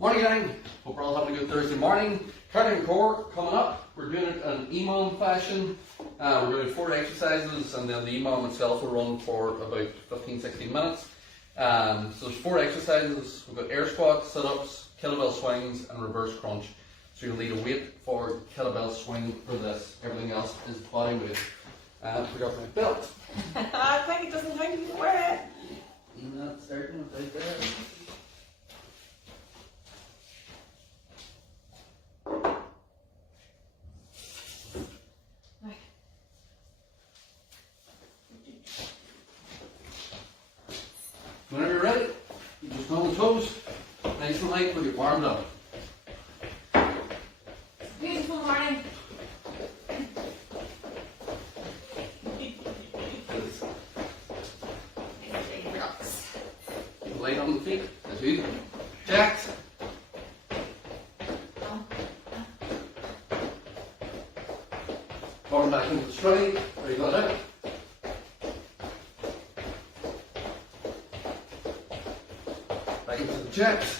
Morning gang, hope we're all having a good Thursday morning. Cardio and core coming up. We're doing it in EMOM fashion. We're doing 4 exercises and then the EMOM itself will run for about 15-16 minutes. So there's 4 exercises. We've got air squats, sit-ups, kettlebell swings and reverse crunch. So you'll need a weight for kettlebell swing for this. Everything else is body weight. I forgot my belt. I think it doesn't think you can wear it. I'm not certain without that. Whenever you're ready, you just go on the toes, nice and light, we'll get warmed up. Beautiful morning. Keep light on the feet, that's easy. Jacked. Form back into the stride, there you go there. Back into the jacks.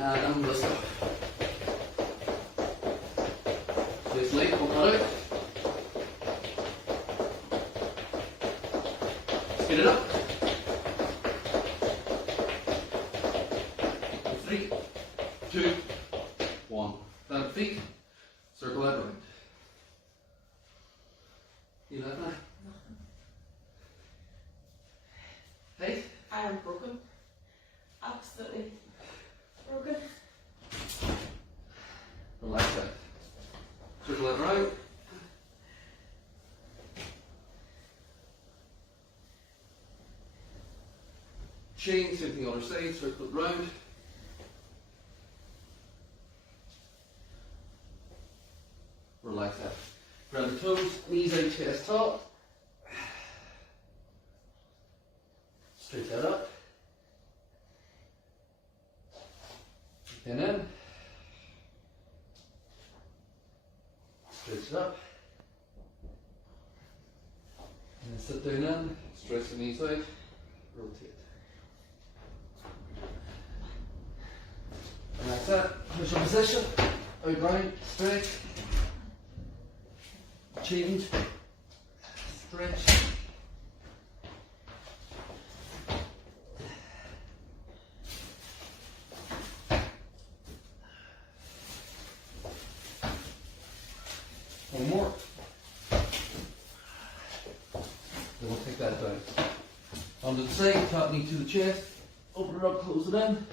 And lift up. This leg, hold that out. Get it up. 3, 2, 1. Plant feet, circle that round. You like that? Height? I am broken. Absolutely broken. Relax that. Circle that round. Chain, same thing on the other side, circle it round. Relax that. Grab the toes, knees out, chest tall. Straight that up. And in. Stretch it up. And then sit down in, stretch the knees out, rotate. And that's it. Push your position. Out round, stretch. Change. Stretch. One more. Then we'll take that down. Onto the side, top knee to the chest. Open it up, close it in.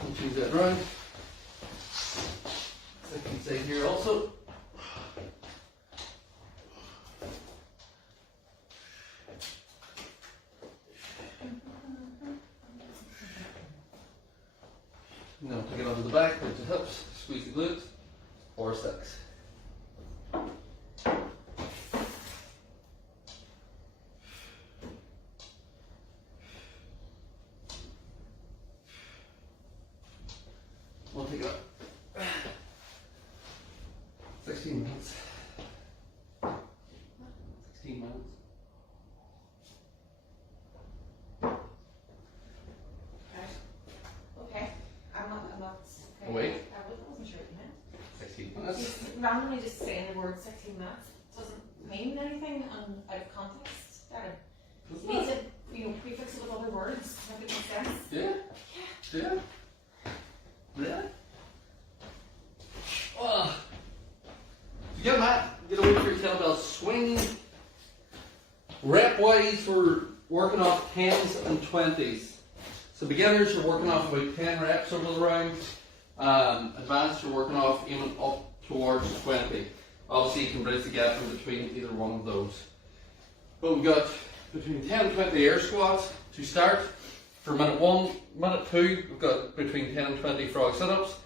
And change that round. Second side here also. Now take it onto the back, lift the hips, squeeze the glutes, or 6. We'll take it up. 16 minutes. 16 minutes. Awake? I wasn't sure what you meant. 16 minutes. Just randomly just saying the word 16 minutes doesn't mean anything and out of context. That it means that, prefix it with other words. Make it make sense. Yeah? Yeah? Really? Oh. So get that. Get away for your kettlebell swing. Rep wise, we're working off 10s and 20s. So beginners are working off about 10 reps over the round. Advanced, you're working off aiming up towards 20. Obviously, you can bridge the gap in between either one of those. But we've got between 10 and 20 air squats to start. For minute 1, minute 2, we've got between 10 and 20 frog sit-ups.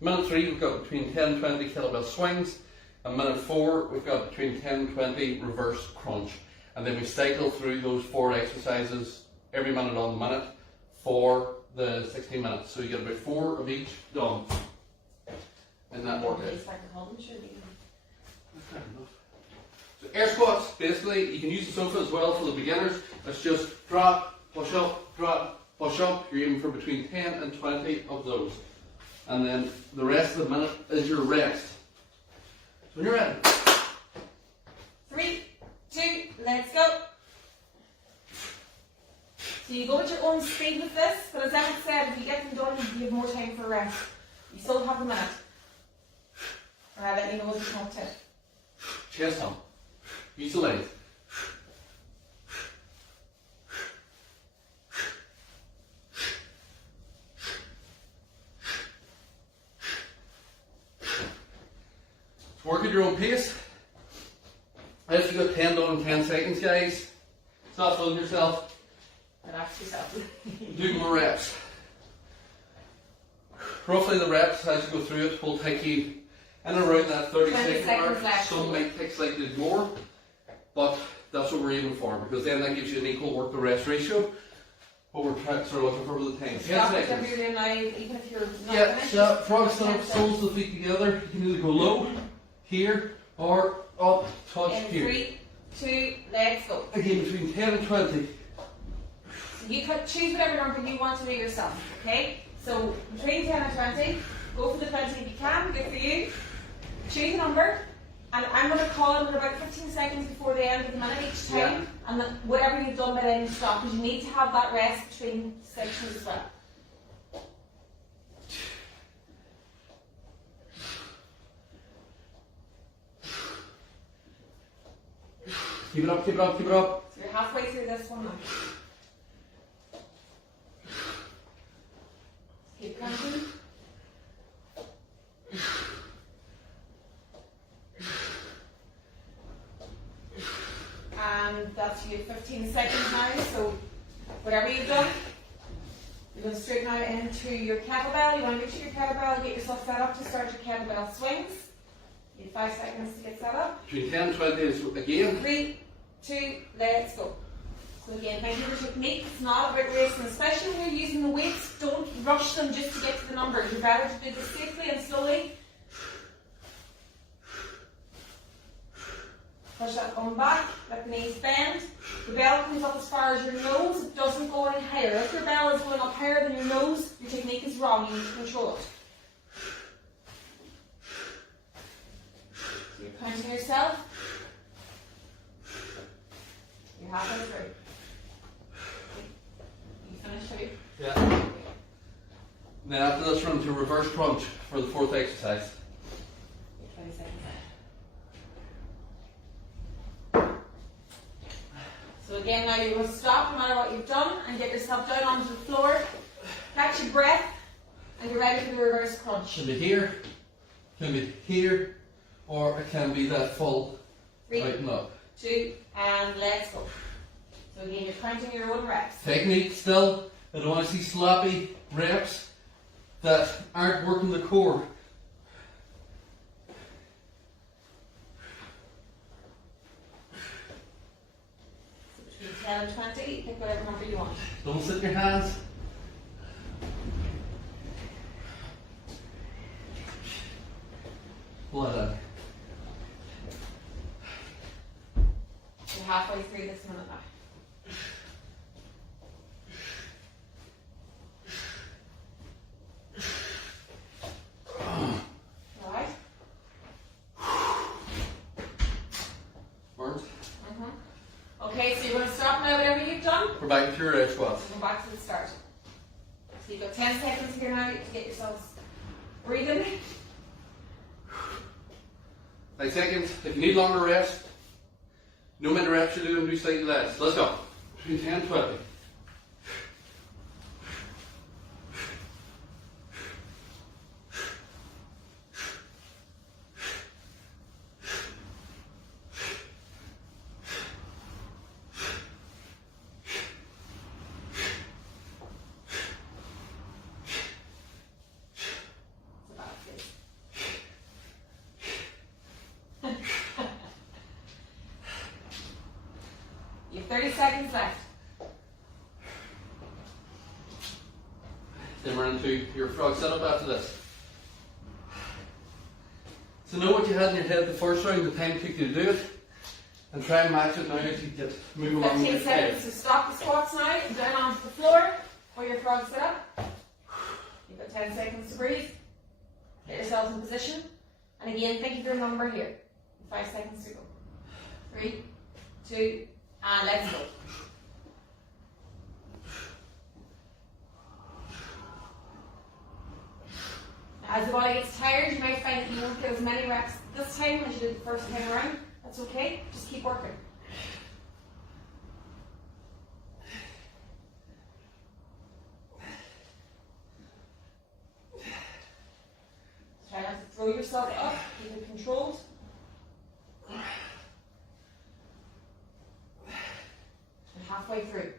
Minute 3, we've got between 10 and 20 kettlebell swings. And minute 4, we've got between 10 and 20 reverse crunch. And then we cycle through those 4 exercises every minute on the minute for the 16 minutes. So you get about 4 of each done in that workout. Fair enough. So air squats, basically, you can use the sofa as well for the beginners. It's just drop, push up, drop, push up. You're aiming for between 10 and 20 of those. And then the rest of the minute is your rest. So when you're ready. 3, 2, let's go. So you go at your own speed with this, but as Emmett said, if you get them done, you have more time for rest. You still have a minute. Or I'll let you know as you count it. Chest up. Use the legs. So work at your own pace. If you got 10 done in 10 seconds, guys, stop feeling yourself. Relax yourself. Do more reps. Roughly the reps as you go through it will take you in around that 30-second mark. Left. Some might take slightly more, but that's what we're aiming for, because then that gives you an equal work to rest ratio. But we're sort of looking for the time. 10 Stop seconds. whatever you're doing now, even if you're not Yeah, finished. so frog stand up, soles of the feet together. You can either go low, here, or up, touch In here. 3, 2, let's go. Again, between 10 and 20. So you could choose whatever number you want to do yourself, okay? So between 10 and 20, go for the 20 if you can, good for you. Choose a number, and I'm going to call it in about 15 seconds before the end of the minute each time, Yeah. and then whatever you've done by then you stop, because you need to have that rest between sections as well. Keep it up, keep it up, keep it up. So you're halfway through this one now. Keep counting. And that's you 15 seconds now, so whatever you've done, you're going to straight now into your kettlebell. You want to make sure your kettlebell, get yourself set up to start your kettlebell swings. You have 5 seconds to get set up. Between 10 and 20 is again. 3, 2, let's go. So again, find your technique. It's not about racing, especially when you're using the weights. Don't rush them just to get to the numbers. You're better to do this safely and slowly. Push that bum back, let the knees bend. The bell comes up as far as your nose, it doesn't go any higher. If your bell is going up higher than your nose, your technique is wrong, you need to control it. So you're counting yourself. You're halfway through. You finished, have you? Yeah. Then after this, run to reverse crunch for the 4th exercise. You're 20 seconds out. So again, now you're going to stop no matter what you've done and get yourself down onto the floor, catch your breath, and you're ready for the reverse crunch. Can be here, or it can be that full 3, right and up. 2, and let's go. So again, you're counting your own reps. Technique still. I don't want to see sloppy reps that aren't working the core. So between 10 and 20, pick whatever number you want. Don't sit in your hands. Pull it out. You're halfway through this minute now. Alright? Burns. Okay, so you're going to stop now, whatever you've done. We're back to your air squats. So go back to the start. So you've got 10 seconds here now to get yourselves breathing. 5 seconds. If you need longer rest, no matter reps you're doing, do slightly less. Let's go. Between 10 and 20. You have 30 seconds left. Then we're into your frog setup after this. So know what you had in your head the first round, the time it took you to do it, and try and match it now as you get moving along. 15 seconds to stop the squats now, down onto the floor for your frog sit up. You've got 10 seconds to breathe. Get yourselves in position. And again, think of your number here. 5 seconds to go. 3, 2, and let's go. As the body gets tired, you might find that you won't get as many reps this time as you did the first time around. That's okay, just keep working. Try not to throw yourself up, keep it controlled. And halfway through.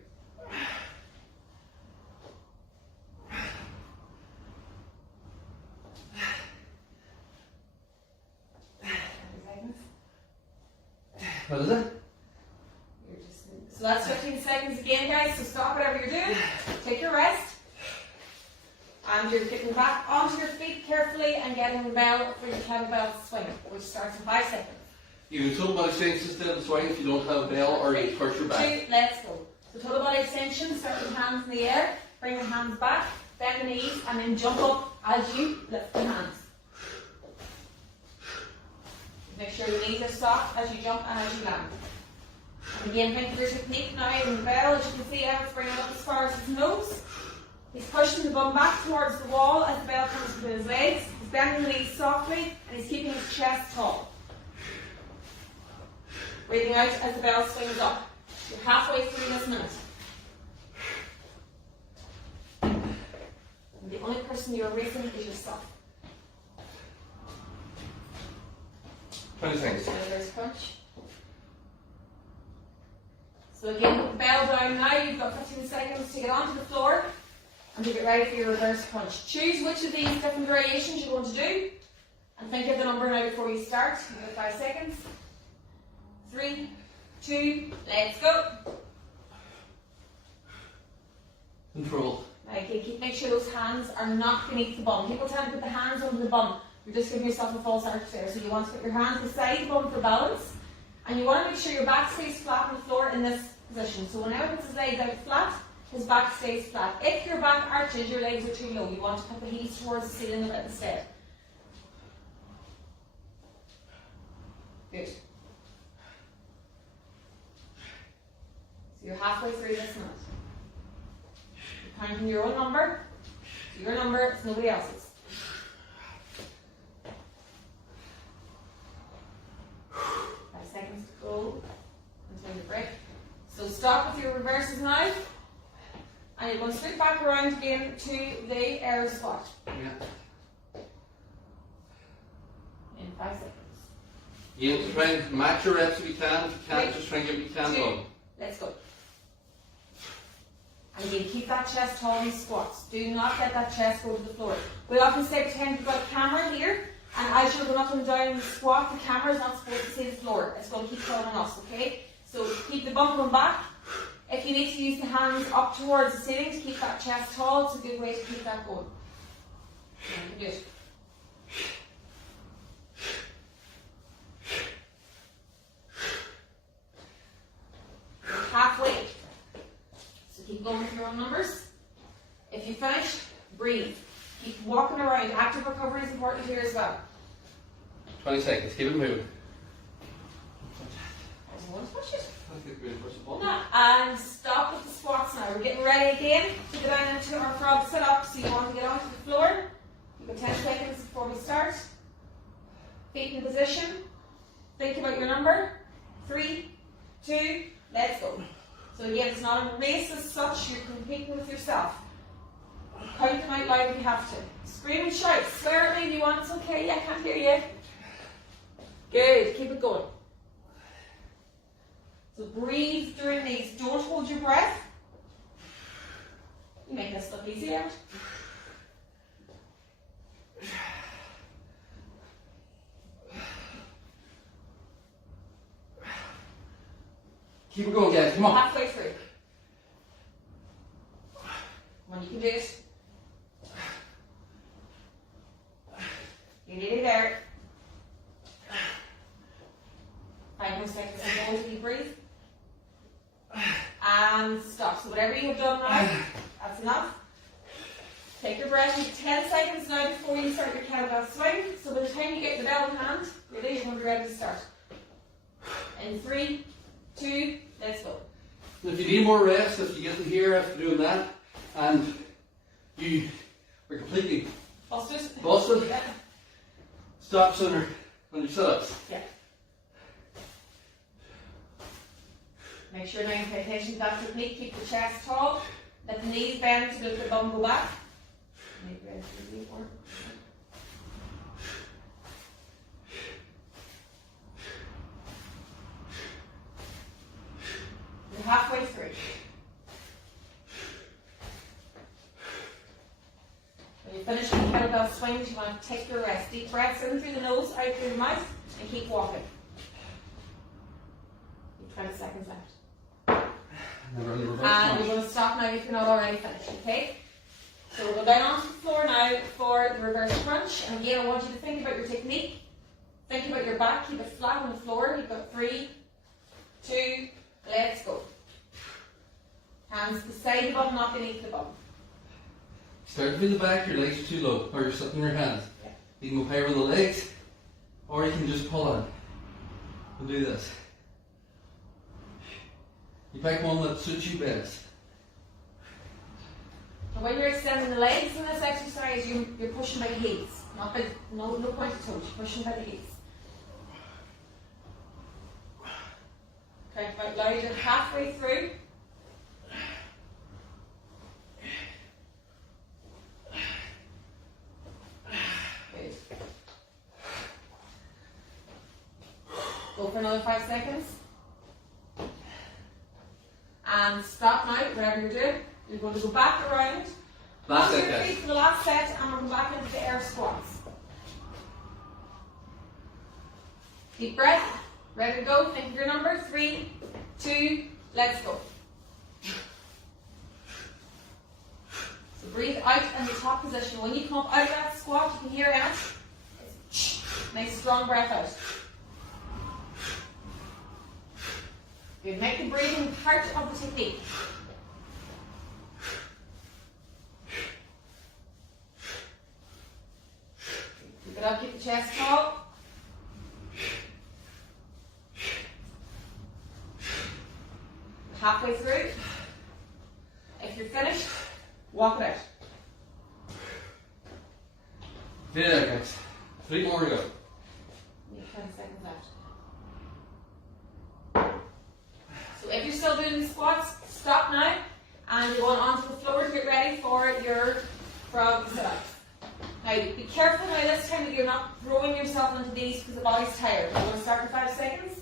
What is it? So that's 15 seconds again, guys. So stop whatever you're doing. Take your rest. And you're getting back onto your feet carefully and getting the bell for your kettlebell swing, which starts in 5 seconds. You can total body strength instead of swing if you don't have a bell or you push your back. 2, let's go. So total body extension, start with hands in the air, bring the hands back, bend the knees, and then jump up as you lift the hands. Make sure the knees are soft as you jump and as you land. And again, think of your technique now in the bell. As you can see, Evan's bringing it up as far as his nose. He's pushing the bum back towards the wall as the bell comes between his legs. He's bending the knees softly and he's keeping his chest tall. Breathing out as the bell swings up. You're halfway through this minute. And the only person you're racing is yourself. 20 seconds. Reverse crunch. So again, with the bell down now, you've got 15 seconds to get onto the floor and to get ready for your reverse crunch. Choose which of these different variations you want to do and think of the number now before you start. You've got 5 seconds. 3, 2, let's go. Control. Now again, make sure those hands are not beneath the bum. People tend to put the hands under the bum. You're just giving yourself a false arch there. So you want to put your hands beside the bum for balance. And you want to make sure your back stays flat on the floor in this position. So whenever puts his legs out flat, his back stays flat. If your back arches, your legs are too low. You want to put the heels towards the ceiling a bit instead. Good. So you're halfway through this minute. You're counting your own number. So your number, it's nobody else's. 5 seconds to go until you break. So stop with your reverses now. And you're going to swing back around again to the air squat. Yeah. In 5 seconds. You have to try and match your reps if you can. If you can't, 3, just try and get what you can 2, done. let's go. And again, keep that chest tall in squats. Do not let that chest go to the floor. We often say pretend you've got a camera here, and as you're going up and down in the squat, the camera is not supposed to see the floor. It's going to keep following us, okay? So keep the bum going back. If you need to use the hands up towards the ceiling to keep that chest tall, it's a good way to keep that going. Good. Halfway. So keep going with your own numbers. If you finish, breathe. Keep walking around. Active recovery is important here as well. 20 seconds. Keep it moving. I don't want to touch it. I think we're going to push the button. No. And stop with the squats now. We're getting ready again to go down into our frog sit up. So you want to get onto the floor. You've got 10 seconds before we start. Feet in position. Think about your number. 3, 2, let's go. So again, it's not a race as such. You're competing with yourself. Count them out loud if you have to. Scream and shout. Swear at me if you want. It's okay. I can't hear you. Good. Keep it going. So breathe during these. Don't hold your breath. You make this look easier. Keep it going, guys. Come on. Halfway through. When you can do it. whatever you have done now, that's enough. Take your breath. You have 10 seconds now before you start your kettlebell swing. So by the time you get the bell in hand, you're going to be ready to start. In 3, 2, let's go. If you need more rest, if you get to here after doing that, and you are completely busted, Yeah. stop sooner on your sit-ups. Yeah. Make sure now you pay attention to that technique. Keep the chest tall. Let the knees bend so that the bum go back. Make the rest of the knee forward. You're halfway through. When you finish your kettlebell swings, you want to take your rest. Deep breaths in through the nose, out through the mouth, and keep walking. 20 seconds left. And we're going to stop now if you're not already finished, okay? So we'll go down onto the floor now for the reverse crunch. And again, I want you to think about your technique. Think about your back. Keep it flat on the floor. You've got 3, 2, let's go. Hands beside the bum, not beneath the bum. Start to feel the back, your legs are too low, or you're sitting on your hands. Yeah. You can go higher with the legs, or you can just pull in. We'll do this. You pick one that suits you best. And when you're extending the legs in this exercise, you're pushing by the heels. Not by, no pointed toes, you're pushing by the heels. Count out loud, you're halfway through. Good. Go for another 5 seconds. And stop now, whatever you're doing. You're going to go back around. Last onto set, your guys. feet for the last set, and we're going back into the air squats. Deep breath. Ready to go. Think of your number. 3, 2, let's go. So breathe out in the top position. When you come up out of that squat, you can hear it. Nice strong breath out. Good. Make the breathing part of the technique. Keep it up, keep the chest tall. Halfway through. If you're finished, walk it out. There, guys. 3 more to go. You have 20 seconds left. So if you're still doing the squats, stop now, and you're going onto the floor to get ready for your frog sit-ups. Now, be careful now this time that you're not throwing yourself into these because the body's tired. We're going to start in 5 seconds.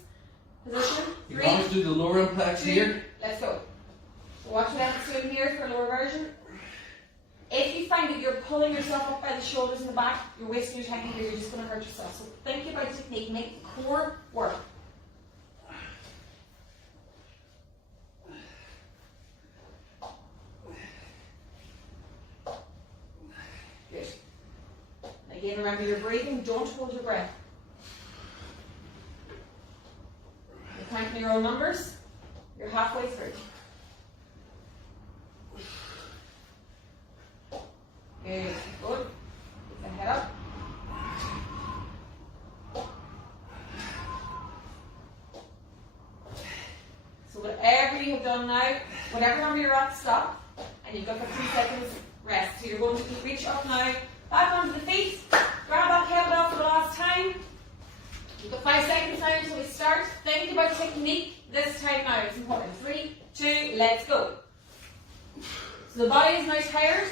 Position. You 3, can always do the lower impacts 2, here. let's go. So watch what I'm doing here for a lower version. If you find that you're pulling yourself up by the shoulders and the back, you're wasting your time here, you're just going to hurt yourself. So think about technique, make the core work. Good. Again, remember your breathing, don't hold your breath. You're counting your own numbers, you're halfway through. Good. Good. Keep the head up. So whatever you have done now, whatever number you're at, stop. And you've got the 3 seconds rest. So you're going to reach up now, back onto the feet, grab that kettlebell for the last time. You've got 5 seconds now until we start. Think about technique this time now. It's important. 3, 2, let's go. So the body is now tired.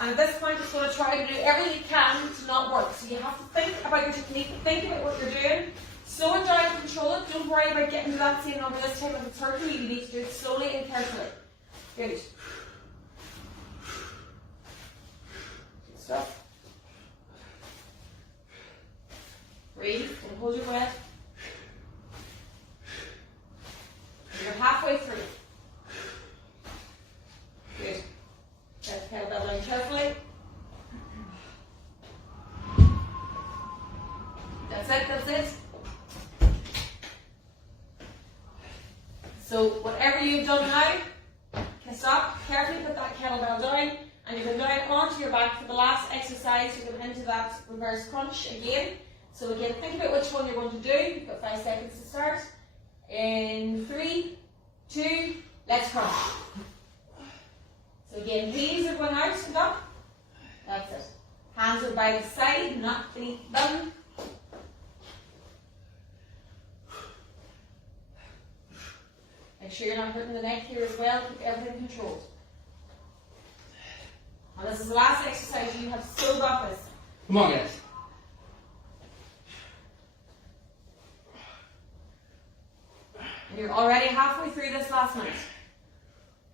And at this point, it's going to try to do everything it can to not work. So you have to think about your technique, think about what you're doing, slow it down, control it. Don't worry about getting to that same number this time. If it's hurting you, you need to do it slowly and carefully. Good. Good stuff. Breathe and hold your breath. You're halfway through. Good. Get the kettlebell down carefully. That's it, that's it. So whatever you've done now, can stop. onto your back for the last exercise. You're going into that reverse crunch again. So again, think about which one you're going to do. You've got 5 seconds to start. In 3, 2, let's crunch. So again, knees are going out and up. That's it. Hands are by the side, not beneath the bum. Make sure you're not hurting the neck here as well. Keep everything controlled. And this is the last exercise. You have still got this. Come on, guys. And you're already halfway through this last minute.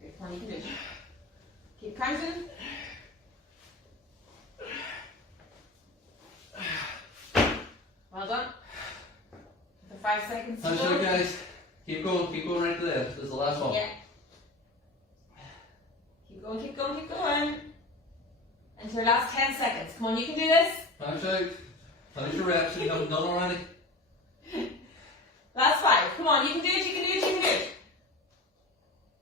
Okay, come on, you can do it. Keep counting. Well done. For 5 seconds to Finish go. it, guys. Keep going right to the end. This is the last one. Yeah. Keep going, keep going, keep going. Into your last 10 seconds. Come on, you can do this. Finish out. Finish your reps. You haven't done already. Last 5. Come on, you can do it, you can do it, you can do it.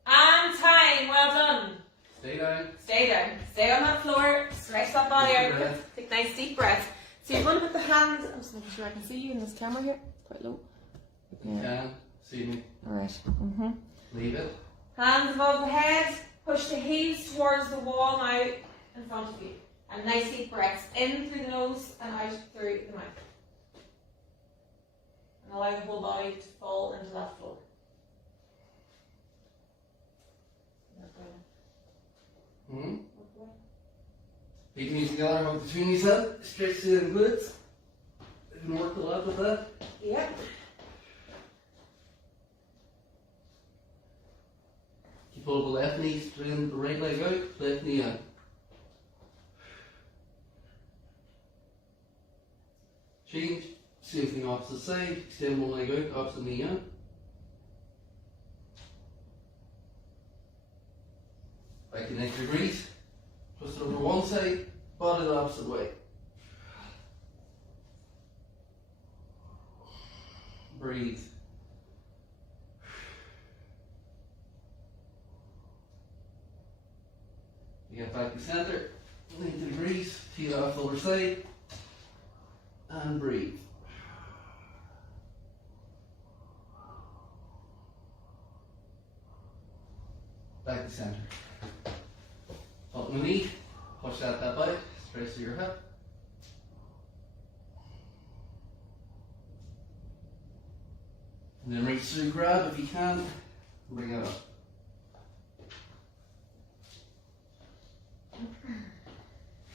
And time. Well done. Stay down. Stay down. Stay on that floor. Stretch that body Deep out. breath. Take nice deep breaths. So you're going to put the hands. I'm just making sure I can see you in this camera here. Quite low. You can see me. Alright. Leave it. Hands above the head. Push the heels towards the wall now in front of you. And nice deep breaths. In through the nose and out through the mouth. And allow the whole body to fall into that floor. Mm-hmm. Feet knees together, hug between knees up, stretch the glutes. You can work the left with that. Yep. You pull the left knee, straighten the right leg out, left knee out. Change, same thing opposite side, extend one leg out, opposite knee out. Back to 90 degrees. Twist it over one side, body the opposite way. Breathe. You get back to center, 90 degrees, tee it off the other side, and breathe. Back to center. Up the knee, push out that bite, straight to your hip. And then reach through, grab if you can, bring it up.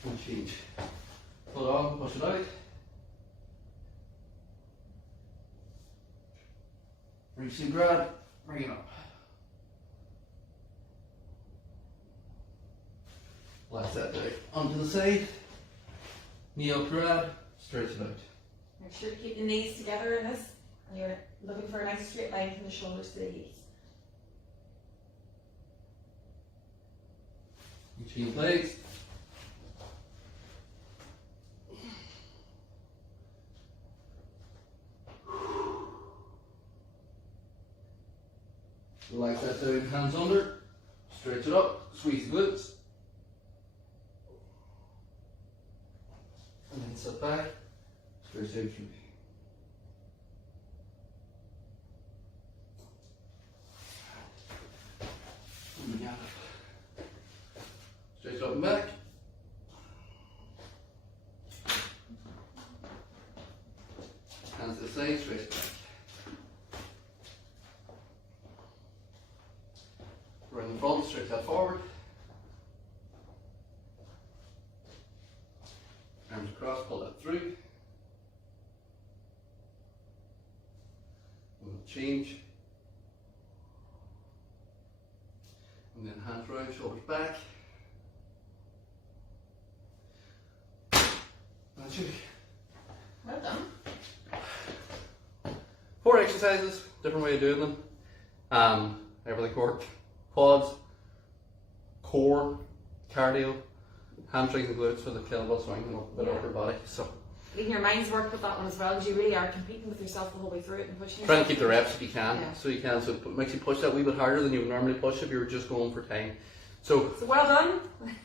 And change. Pull it on, push it out. Reach through, grab, bring it up. Last that down. Onto the side. Knee up, grab, stretch it out. Make sure to keep the knees together in this. And you're looking for a nice straight line from the shoulders to the heels. You change legs. Relax that down, hands under. Stretch it up, squeeze the glutes. And then sit back, stretch out through. Yeah. Stretch up and back. Hands to the side, stretch back. Round the front, stretch that forward. Arms across, pull that through. We'll change. And then hands round, shoulders back. That's it. Well done. 4 exercises, different way of doing them. Everything worked. Quads, core, cardio, hamstrings and glutes for the kettlebell swing and a bit of upper body. So Leaving your mind's work with that one as well, because you really are competing with yourself the whole way through it and pushing trying yourself. to keep the reps if you can. Yeah. So you can. So it makes you push that wee bit harder than you would normally push if you were just going for time. So So well done. have a good